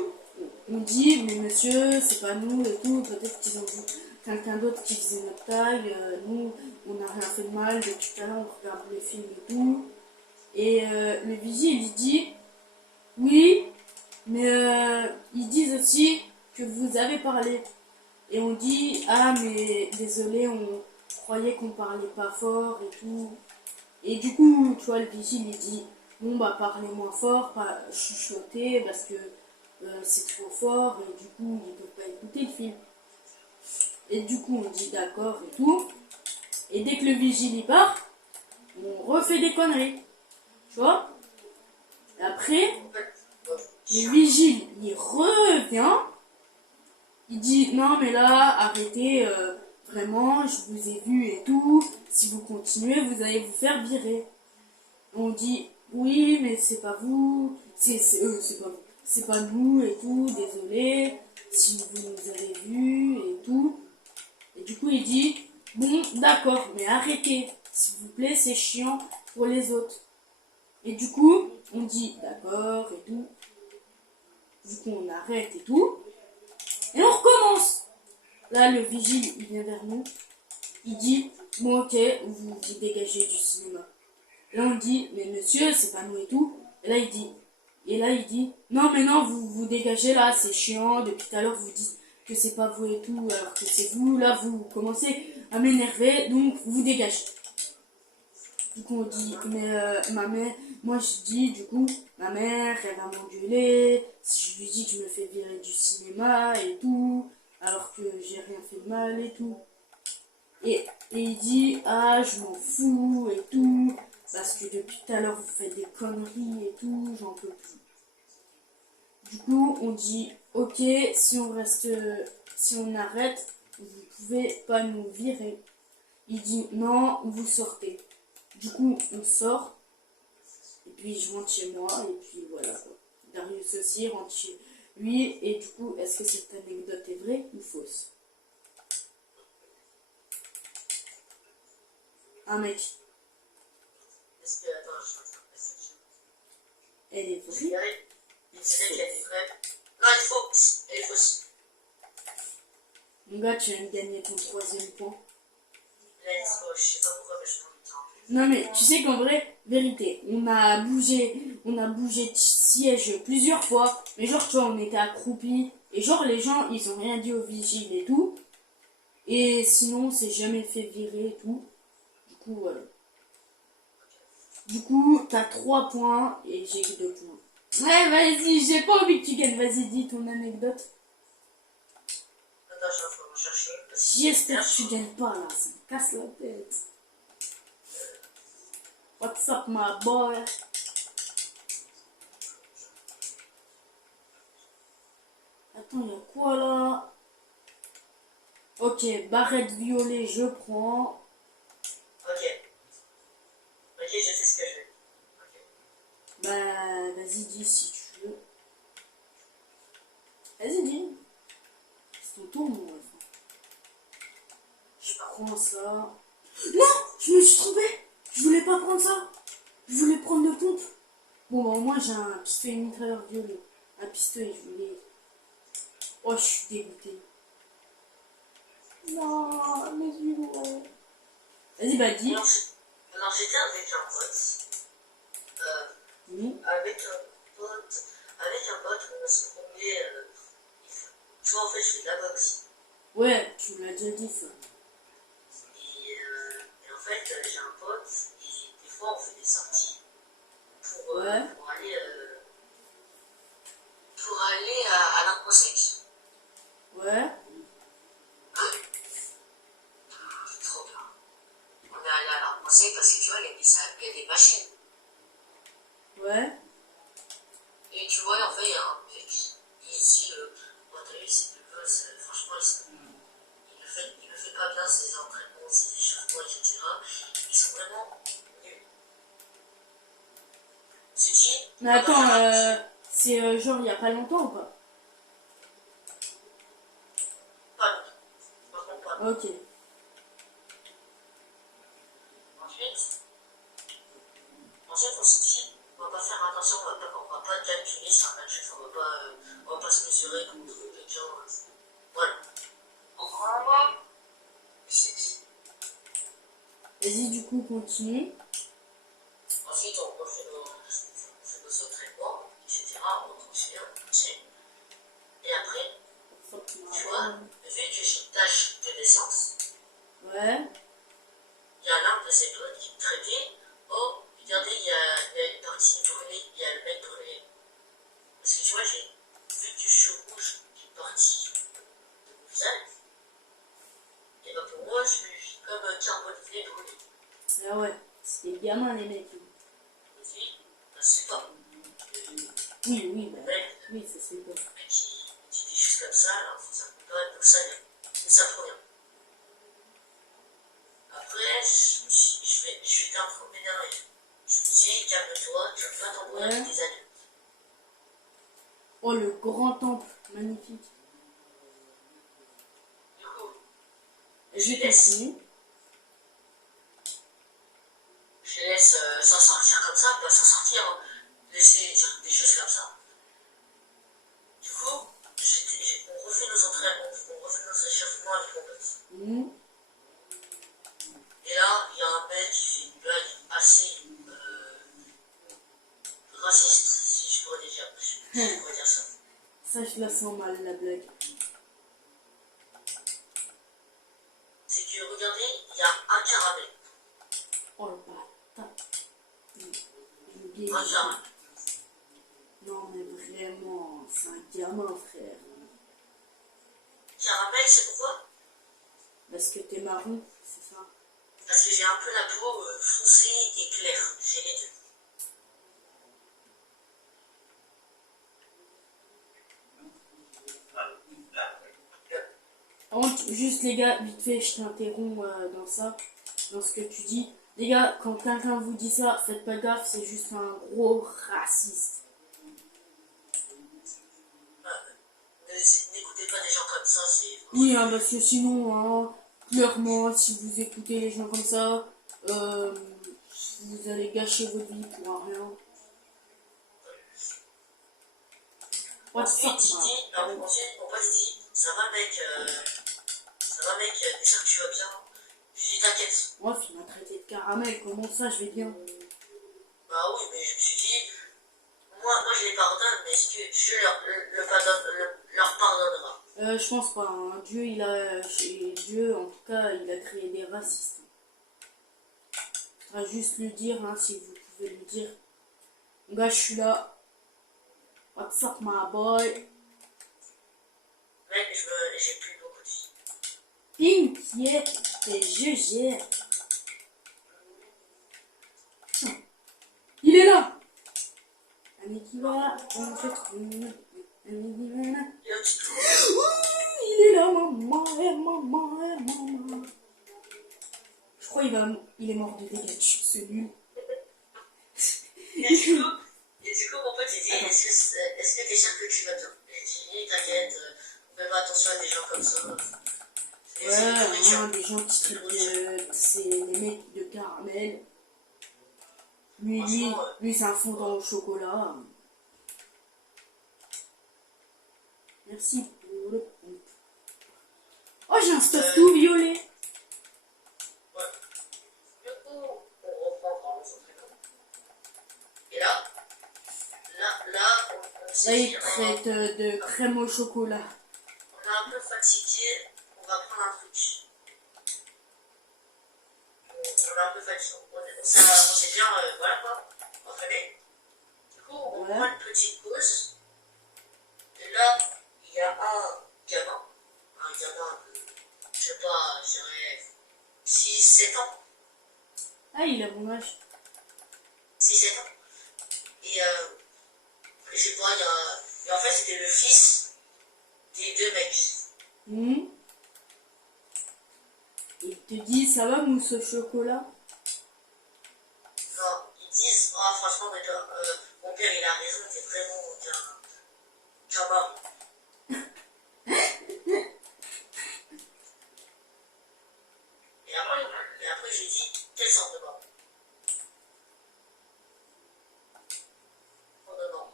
on dit, mais monsieur, c'est pas nous et tout, peut-être qu'ils ont vu quelqu'un d'autre qui faisait notre taille, nous, on n'a rien fait de mal, depuis tout à l'heure, on regarde les films et tout. Et le vigile, il dit, oui, mais ils disent aussi que vous avez parlé. Et on dit, ah, mais désolé, on croyait qu'on parlait pas fort et tout. Et du coup, tu vois, le vigile, il dit, bon, bah, parlez moins fort, pas chuchoter, parce que c'est trop fort, et du coup, ils peuvent pas écouter le film. Et du coup, on dit d'accord et tout. Et dès que le vigile, il part, on refait des conneries. Tu vois? Et après, le vigile, il revient, il dit, non, mais là, arrêtez, vraiment, je vous ai vu et tout. Si vous continuez, vous allez vous faire virer. On dit oui mais c'est pas vous, c'est pas vous, c'est pas nous et tout, désolé si vous nous avez vus et tout. Et du coup il dit bon d'accord mais arrêtez s'il vous plaît, c'est chiant pour les autres. Et du coup on dit d'accord et tout. Du coup on arrête et tout et on recommence. Là le vigile il vient vers nous, il dit bon ok, vous dégagez du cinéma. Et là on dit, mais monsieur, c'est pas nous et tout. Et là il dit, non mais non, vous dégagez là, c'est chiant, depuis tout à l'heure vous dites que c'est pas vous et tout, alors que c'est vous, là vous commencez à m'énerver, donc vous dégagez. Du coup on dit, mais ma mère, moi je dis du coup, ma mère elle va m'engueuler, si je lui dis que je me fais virer du cinéma et tout, alors que j'ai rien fait de mal et tout. Et il dit, ah, je m'en fous et tout, parce que depuis tout à l'heure, vous faites des conneries et tout, j'en peux plus. Du coup, on dit, ok, si on arrête, vous pouvez pas nous virer. Il dit, non, vous sortez. Du coup, on sort, et puis je rentre chez moi, et puis voilà, quoi. Darius aussi rentre chez lui, et du coup, est-ce que cette anecdote est vraie ou fausse? Un mec. Est-ce que, attends, je suis en train de passer. Elle est vraie. Il dirait qu'elle est vraie. Non, elle est fausse. Elle est fausse. Mon gars, tu viens de gagner ton 3e point. Let's go. Je sais pas pourquoi, mais je m'en temps. Non mais tu sais qu'en vrai, vérité, on a bougé de siège plusieurs fois, mais genre tu vois, on était accroupis, et genre les gens, ils ont rien dit aux vigiles et tout, et sinon, on s'est jamais fait virer et tout. Du coup, voilà. Du coup, t'as 3 points, et j'ai 2 points. Ouais, vas-y, j'ai pas envie que tu gagnes, vas-y, dis ton anecdote. Attends, je suis en train de chercher. J'espère que tu gagnes pas là, ça me casse la tête. What's up, my boy? Attends, il y a quoi là? Ok, barrette violet, je prends. Ok. Ok, je sais ce que je veux. Ok. Bah, vas-y, dis si tu veux. Vas-y, dis. C'est ton tour, mon ref. Je prends ça. Non! Je me suis trompée! Je voulais pas prendre ça! Je voulais prendre le pompe. Bon, bah, au moins, j'ai un pistolet mitrailleur violet. Un pistolet, je voulais. Oh, je suis dégoûtée. Non, mes yeux, ouais. Vas-y, bah, dis. Alors, j'étais avec un pote. Oui. Avec un pote, on se promenait. Tu vois, en fait, je fais de la boxe. Ouais, tu me l'as déjà dit, ça. Et en fait, j'ai un pote, et des fois, on fait des sorties Ouais. pour aller à l'arbre sec. Ouais. C'est trop bien. On est allé à l'arbre sec parce que tu vois, il y a des machines. Ouais. Et tu vois, en fait, il y a un mec. Ici, bon, t'as vu, c'est le gosse, franchement, il ne fait pas bien ses entraînements, ses échauffements, etc. Ils sont vraiment nuls. C'est dit. Mais attends, c'est genre il y a pas longtemps ou pas? Pas longtemps. Par contre, pas longtemps. Ok. Ensuite, on se dit, on va pas faire attention, on va pas calculer sur un adulte, on va pas se mesurer contre quelqu'un. Voilà. Vraiment, c'est dit. Vas-y, du coup, continue. Ensuite, on refait nos entraînements, etc. On continue, on continue. Et après, tu vois, vu que j'ai une tâche de naissance, Ouais. il y a l'un de ses potes qui me traitait. Oh, regardez, il y a une partie brûlée, il y a le mec brûlé. Parce que tu vois, j'ai vu du cheveu rouge qui est parti de mon visage. Et bah pour moi, je suis comme un carbonisé brûlé. Ah ouais. C'est des gamins, les mecs. Je me dis, bah c'est pas. Oui, oui, bah. Ouais, Oui, ça se fait pas. le mec qui dit des choses comme ça, alors faut que ça peut pas être ça vient. Mais ça provient. Après, j'étais un peu énervé. Je me dis, calme-toi, tu vas pas t'embrouiller avec des adultes. Oh, le grand temple. Magnifique. Du coup, Je continue. je les laisse s'en sortir comme ça, pas s'en sortir, hein. Laisser dire des choses comme ça. Du coup, on refait nos entraînements, on refait nos échauffements avec mon pote. Mmh. Et là, il y a un mec qui fait une blague assez raciste, si je pourrais dire, si je pourrais dire ça. Ça, je la sens mal, la blague. C'est que, regardez, il y a un caramel. Oh le bâtard. J'ai oublié. Un caramel. Non, mais vraiment, c'est un gamin, frère. Caramel, c'est pourquoi? Parce que t'es marron, c'est ça. Parce que j'ai un peu la peau foncée et claire. J'ai les deux. Par contre, juste les gars, vite fait, je t'interromps dans ça, dans ce que tu dis. Les gars, quand quelqu'un vous dit ça, faites pas gaffe, c'est juste un gros raciste. N'écoutez pas des gens comme ça, c'est... Oui, hein, parce que sinon, hein, clairement, si vous écoutez les gens comme ça, vous allez gâcher votre vie pour un rien. Ensuite, mon pote dit, ça va mec, déjà que tu vas bien. Je dis t'inquiète. Moi, il m'a traité de caramel, comment ça, je vais bien? Bah oui, mais je me suis dit, moi je les pardonne, mais est-ce que Dieu leur pardonnera? Je pense pas, hein. Dieu, en tout cas, il a créé des racistes. Faudra juste le dire, hein, si vous pouvez le dire. Mon gars, je suis là. What's up, my boy? Mec, j'ai plus beaucoup de vie. T'inquiète, je gère. Il est là! Ami qui va, on fait une. Ami qui va là. Et là, tu te Il est là, maman. Je crois il est mort de dégâts, c'est nul. Et du coup, mon pote, il dit, est-ce que t'es sûr que tu vas bien? Et je dis, t'inquiète, fais pas attention à des gens comme ça. Ouais, hein, des gens qui traitent c'est les mecs de caramel. Lui c'est un fondant au chocolat. Merci pour le compte. Oh, j'ai un stuff tout violet. Ouais. Du coup, on reprend quand on s'entraîne. Et là, on Là, s'est il dit, traite de crème au chocolat. on est un peu fatigué, on va prendre un truc. On est un peu fatigué, on s'est bien, voilà quoi, entraîné. Du coup, on prend une petite pause. Et là, il y a un gamin, je sais pas, je dirais 6-7 ans. Ah, il a mon âge. 6-7 ans. Et je sais pas, et en fait, c'était le fils des deux mecs. Il te dit, ça va, mousse au chocolat? Non, ils disent, ah, franchement, mon père, il a raison, t'es vraiment qu'un marron. Et après, je lui dis, quelle sorte de marron? Oh non, non.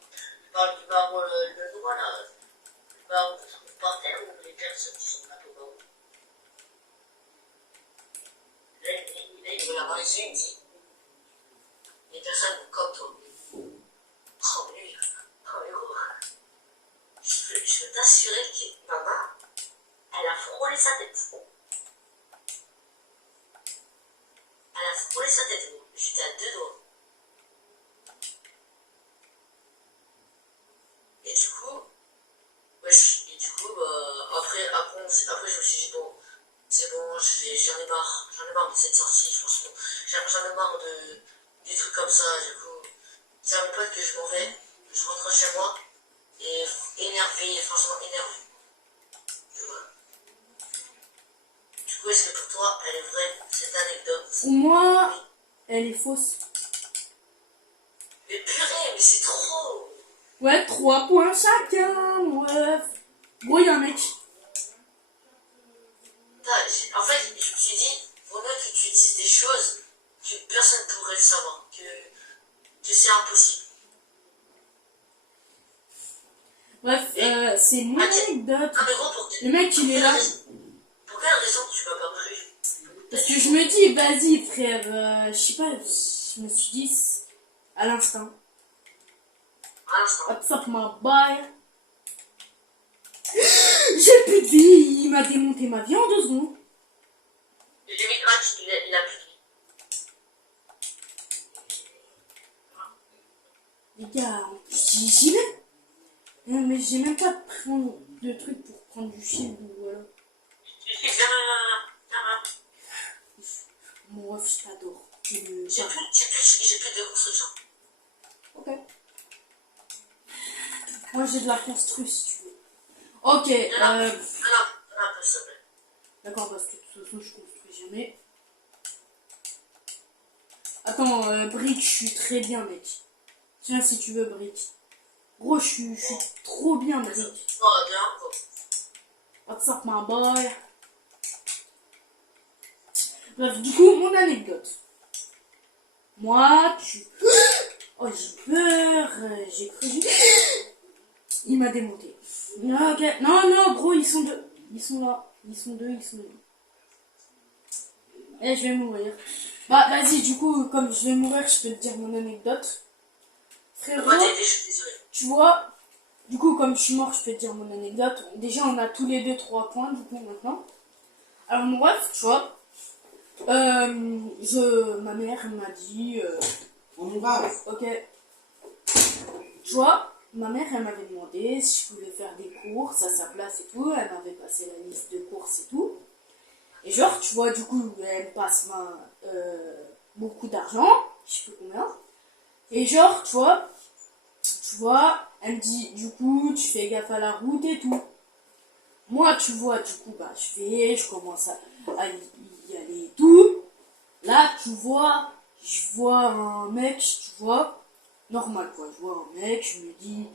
Il parle du marron, le noir, là. Le marron qu'on trouve par terre ou les personnes qui sont pas au marron? Là, il regarde dans les yeux, il me dit, les personnes comme toi. Oh, lui, oh, héros. Je peux t'assurer que maman, elle a frôlé sa tête. Elle a frôlé sa tête, gros. J'étais à 2 doigts. Et du coup, wesh, après, je me suis dit, bon, c'est bon, j'en ai marre de cette sortie, franchement. J'en ai marre des trucs comme ça, du coup. C'est un pote que je m'en vais, je rentre chez moi, et énervé, franchement énervé. Et voilà. Du coup, est-ce que pour toi, elle est vraie, cette anecdote? Pour moi, elle est fausse. Mais purée, mais c'est trop! Ouais, 3 points chacun, ouais. Bon, il y a un mec. En fait, je me suis dit, vaut mieux que tu dises des choses que personne ne pourrait le savoir, que c'est impossible. Bref, c'est mon anecdote. Non mais gros, Le mec, il est là. pour quelle raison tu m'as pas cru? Parce que je me dis, vas-y frère, je sais pas, je me suis dit, à l'instinct. À l'instant. WhatsApp ma baille. J'ai plus de vie, il m'a démonté ma vie en 2 secondes. J'ai mis crack, il a plus de vie. Les gars, j'y vais. Non, mais j'ai même pas de truc pour prendre du shield ou voilà. Mon ref, je t'adore. J'ai plus de construction. Ok. Moi j'ai de la construction si tu veux. Ok. Non, s'il te plaît. D'accord, parce que de toute façon je construis jamais. Attends, Brick, je suis très bien, mec. Tiens, si tu veux, Brick. Gros, je suis trop bien, Brick. Oh, bien, go. WhatsApp, my boy. Bref, du coup, mon anecdote. Moi, Oh, j'ai peur. J'ai cru. Il m'a démonté. Ok. Non, gros, ils sont deux. Ils sont là. Ils sont deux. Eh, je vais mourir. Bah, vas-y, du coup, comme je vais mourir, je peux te dire mon anecdote. Frérot, Je suis désolé. tu vois, du coup, comme je suis mort, je peux te dire mon anecdote. Déjà, on a tous les deux 3 points, du coup, maintenant. Alors, mon ref, tu vois, ma mère m'a dit, On va. ok, tu vois, ma mère, elle m'avait demandé si je pouvais faire des courses à sa place et tout. Elle m'avait passé la liste de courses et tout. Et genre, tu vois, du coup, elle me passe beaucoup d'argent, je sais plus combien. Et genre, tu vois, elle me dit, du coup, tu fais gaffe à la route et tout. Moi, tu vois, du coup, bah, je commence à y aller et tout. Là, tu vois, je vois un mec, tu vois, normal quoi. Je vois un mec, je me dis,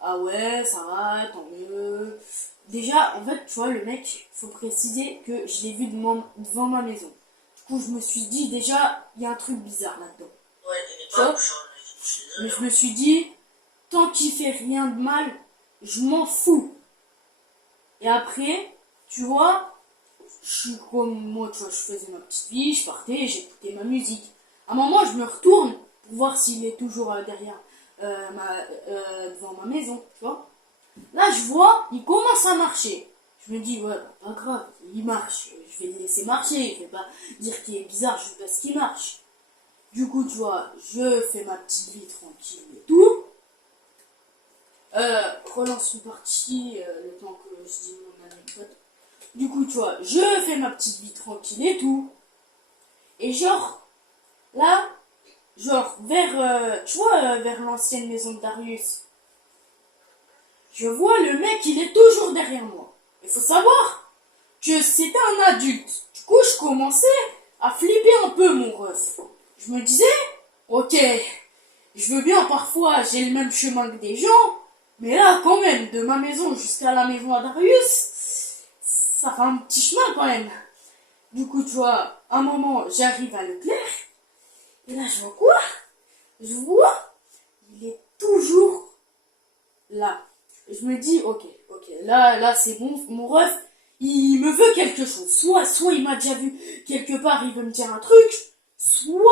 ah ouais, ça va, tant mieux. Déjà, en fait, tu vois, le mec, faut préciser que je l'ai vu devant ma maison. Du coup, je me suis dit, déjà, il y a un truc bizarre là-dedans. Ouais, il est pas couchant, le mec. Je suis Mais désolé. je me suis dit, tant qu'il fait rien de mal, je m'en fous. Et après, tu vois, je suis comme moi, tu vois, je faisais ma petite vie, je partais, j'écoutais ma musique. À un moment, je me retourne pour voir s'il est toujours derrière, devant ma maison, tu vois. Là, je vois, il commence à marcher. Je me dis, ouais, bah, pas grave, il marche. Je vais le laisser marcher. Je vais pas dire qu'il est bizarre juste parce qu'il marche. Du coup, tu vois, je fais ma petite vie tranquille et tout. Relance une partie, le temps que je dis mon anecdote. Du coup, tu vois, je fais ma petite vie tranquille et tout. Et genre, là, genre, vers l'ancienne maison de Darius, je vois le mec, il est toujours derrière moi. Il faut savoir que c'était un adulte. Du coup, je commençais à flipper un peu, mon ref. Je me disais, ok, je veux bien parfois, j'ai le même chemin que des gens, mais là, quand même, de ma maison jusqu'à la maison à Darius, ça fait un petit chemin quand même. Du coup, tu vois, à un moment, j'arrive à Leclerc, et là, je vois quoi? Je vois, il est toujours là. Je me dis, ok, là, c'est bon, mon ref, il me veut quelque chose. Soit il m'a déjà vu quelque part, il veut me dire un truc, soit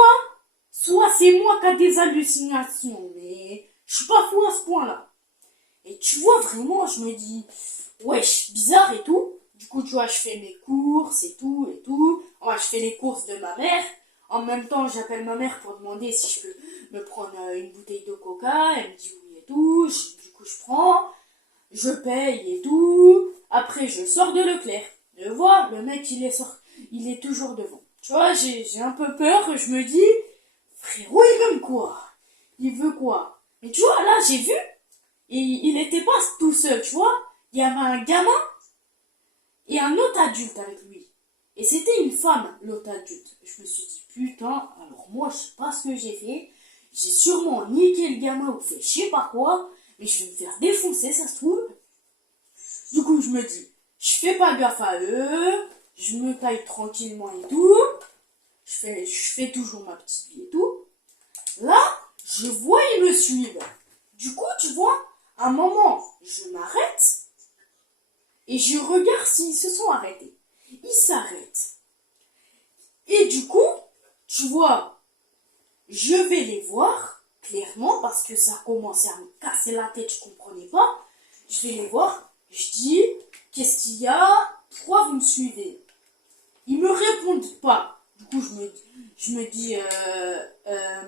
c'est moi qui a des hallucinations, mais je suis pas fou à ce point-là. Et tu vois, vraiment, je me dis, wesh, bizarre et tout. Du coup, tu vois, je fais mes courses et tout. Moi, je fais les courses de ma mère. En même temps, j'appelle ma mère pour demander si je peux me prendre une bouteille de coca. Elle me dit oui et tout. Du coup, je prends. Je paye et tout. Après, je sors de Leclerc. Je vois, le mec, il est toujours devant. Tu vois, j'ai un peu peur. Je me dis, frérot, il veut quoi? Il veut quoi? Mais tu vois, là, j'ai vu. Et il n'était pas tout seul, tu vois. Il y avait un gamin et un autre adulte avec lui. Et c'était une femme, l'autre adulte. Je me suis dit, putain, alors moi, je sais pas ce que j'ai fait. J'ai sûrement niqué le gamin ou fait je sais pas quoi. Mais je vais me faire défoncer, ça se trouve. Du coup, je me dis, je fais pas gaffe à eux. Je me taille tranquillement et tout. Je fais toujours ma petite vie et tout. Là, je vois, ils me suivent. Du coup, tu vois, à un moment, je m'arrête et je regarde s'ils se sont arrêtés. Ils s'arrêtent. Et du coup, tu vois, je vais les voir, clairement, parce que ça commençait à me casser la tête, je comprenais pas. Je vais les voir, je dis, qu'est-ce qu'il y a? Pourquoi vous me suivez? Ils me répondent pas. Du coup, je me dis,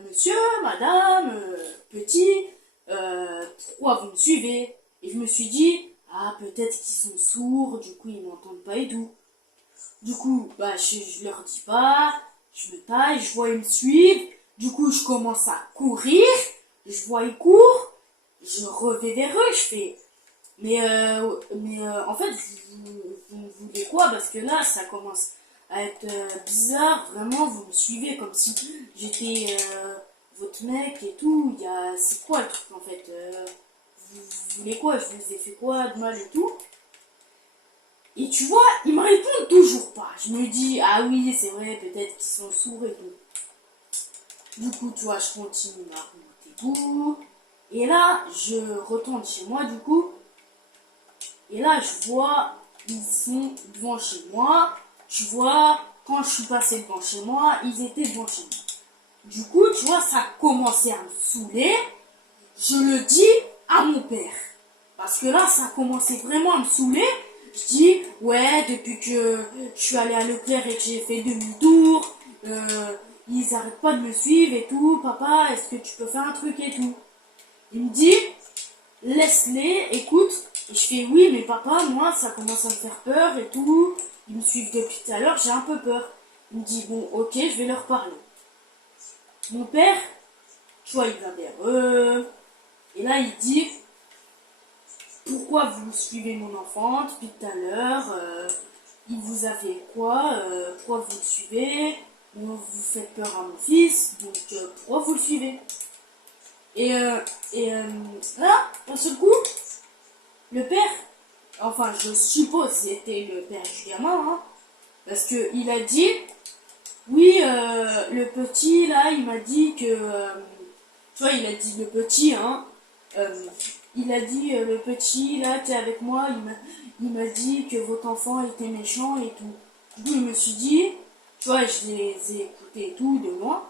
monsieur, madame, petit, pourquoi vous me suivez? Et je me suis dit, ah, peut-être qu'ils sont sourds, du coup, ils m'entendent pas et tout. Du coup, bah, je leur dis pas, je me taille, je vois ils me suivent. Du coup, je commence à courir, je vois ils courent, je revais vers eux, je fais. En fait, vous voulez quoi? Parce que là, ça commence à être bizarre. Vraiment, vous me suivez comme si j'étais votre mec et tout. C'est quoi le truc en fait? Vous voulez quoi? Je vous ai fait quoi de mal et tout? Et tu vois, ils me répondent toujours pas. Je me dis, ah oui, c'est vrai, peut-être qu'ils sont sourds et tout. Du coup, tu vois, je continue ma route et tout. Et là, je retourne chez moi, du coup. Et là, je vois, ils sont devant chez moi. Je vois, quand je suis passée devant chez moi, ils étaient devant chez moi. Du coup, tu vois, ça a commencé à me saouler. Je le dis à mon père. Parce que là, ça a commencé vraiment à me saouler. Je dis, ouais, depuis que je suis allée à Leclerc et que j'ai fait demi-tour, ils arrêtent pas de me suivre et tout. Papa, est-ce que tu peux faire un truc et tout? Il me dit, laisse-les, écoute. Et je fais, oui, mais papa, moi, ça commence à me faire peur et tout. Ils me suivent depuis tout à l'heure, j'ai un peu peur. Il me dit, bon, ok, je vais leur parler. Mon père, tu vois, il va vers eux. Et là, il dit, pourquoi vous suivez mon enfant depuis tout à l'heure? Il vous a fait quoi? Pourquoi vous le suivez? Vous faites peur à mon fils, donc pourquoi vous le suivez? Et, euh, Là, d'un seul coup, le père, enfin je suppose c'était le père du gamin, hein, parce que il a dit, oui, le petit là, il m'a dit que, tu vois, il a dit le petit, hein, euh, il a dit le petit là, t'es avec moi, il m'a dit que votre enfant était méchant et tout. Du coup, je me suis dit, tu vois, je les ai écoutés et tout de loin,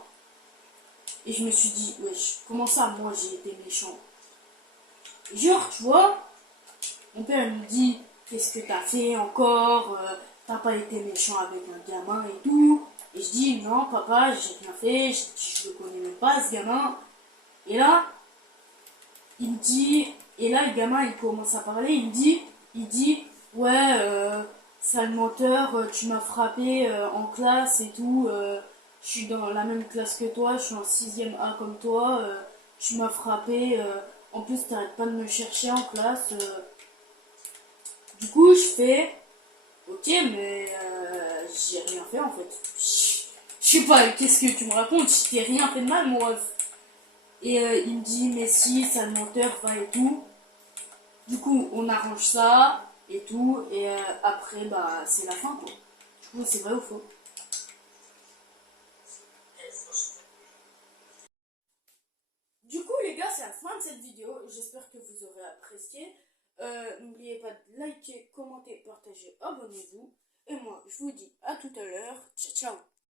et je me suis dit, wesh, comment ça, moi j'ai été méchant? Genre, tu vois, mon père me dit, qu'est-ce que t'as fait encore? T'as pas été méchant avec un gamin et tout. Et je dis, non, papa, j'ai rien fait, je le connais même pas, ce gamin. Et là, il me dit, et là, le gamin, il commence à parler, il dit, ouais, sale menteur, tu m'as frappé en classe et tout, je suis dans la même classe que toi, je suis en 6e A comme toi, tu m'as frappé, en plus, t'arrêtes pas de me chercher en classe. Du coup, je fais, ok, mais j'ai rien fait en fait. Je sais pas, qu'est-ce que tu me racontes? Je t'ai rien fait de mal, mon ref. Et il me dit, mais si, sale menteur, va et tout. Du coup, on arrange ça et tout. Et après, bah, c'est la fin, quoi. Du coup, c'est vrai ou faux? Du coup, les gars, c'est la fin de cette vidéo. J'espère que vous aurez apprécié. N'oubliez pas de liker, commenter, partager, abonnez-vous. Et moi, je vous dis à tout à l'heure. Ciao, ciao.